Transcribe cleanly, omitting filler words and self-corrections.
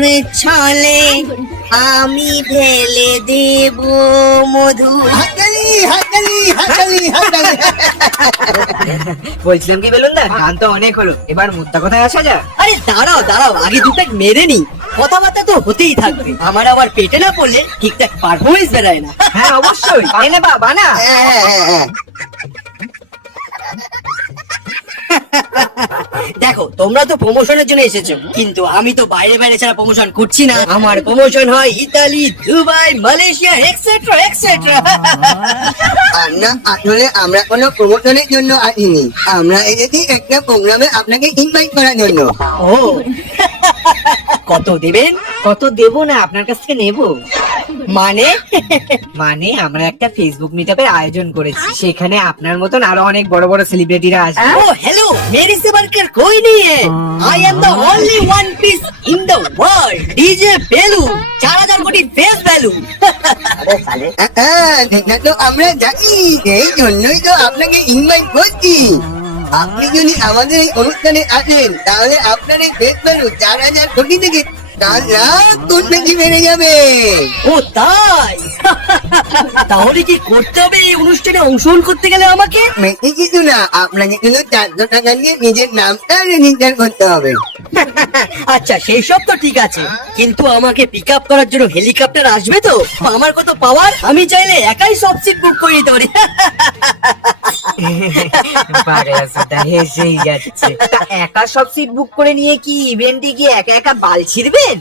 তোর ছলে আমি ঢেলে দেব মধু। হাততালি হাততালি হাততালি হাততালি। বলছিলাম কি বেলুন দা, গান তো অনেক হলো, এবার মুদ্রা কথায় আসা যাক। আরে দাঁড়াও দাঁড়াও, আগে দুটো মেরে নি, কথাবার্তা তো হতেই থাকবে। আমার আবার পেটে না পড়লে ঠিকঠাক পারফরমেন্স বেরোয় না। হ্যাঁ অবশ্যই, এনে বাবা না। দেখো তোমরা তো প্রমোশনের জন্য এসেছো, কিন্তু আমি তো বাইরে বাইরে ছাড়া প্রমোশন করছি না। আমার প্রমোশন হয় Italy, Dubai, Malaysia etcetera etcetera. না আসলে আমরা কোনো প্রমোশনের জন্য আসিনি, আমরা এসেছি একটা প্রোগ্রামে আপনাকে ইনভাইট করার জন্য। ও কত দেবেন? কত দেবো না, আপনার কাছ থেকে নেবো। মানে মানে আমরা একটা ফেসবুক মিটআপের আয়োজন করেছি, সেখানে আপনার মতন আরো অনেক বড় বড় সেলিব্রিটিরা আসবে। ও হ্যালো, মেরে से बढ़कर कोई नहीं है। I am the only one piece in the world. DJ বেলু, 4000 কোটি ফেস ভ্যালু। সেটা তো আমরা জানি, এই জন্যই তো আপনাকে ইনভাইট করছি। আপনি যদি আমাদের এই অনুষ্ঠানে আসেন তাহলে আপনার এই ফেস ভ্যালু 4000 কোটি থেকে 4 লাখ কোটি বেশি বেড়ে যাবে। ও তাই? তাহলে কি করতে হবে এই অনুষ্ঠানে অংশগ্রহণ করতে গেলে আমাকে? বেশি কিছু না, আপনাকে শুধু 400 টাকা দিয়ে নিজের নামটা রেজিস্টার করতে হবে। আচ্ছা সেই সব তো ঠিক আছে, কিন্তু আমাকে পিক আপ করার জন্য হেলিকপ্টার আসবে তো? আমার কত পাওয়ার, আমি চাইলে একাই সব সিট বুক করে দিতে পারি। বারেসাটা হেসেই যাচ্ছে। তা একা সব সিট বুক করে নিয়ে কি ইভেন্টে গিয়ে একা একা বাল ছিড়বেন?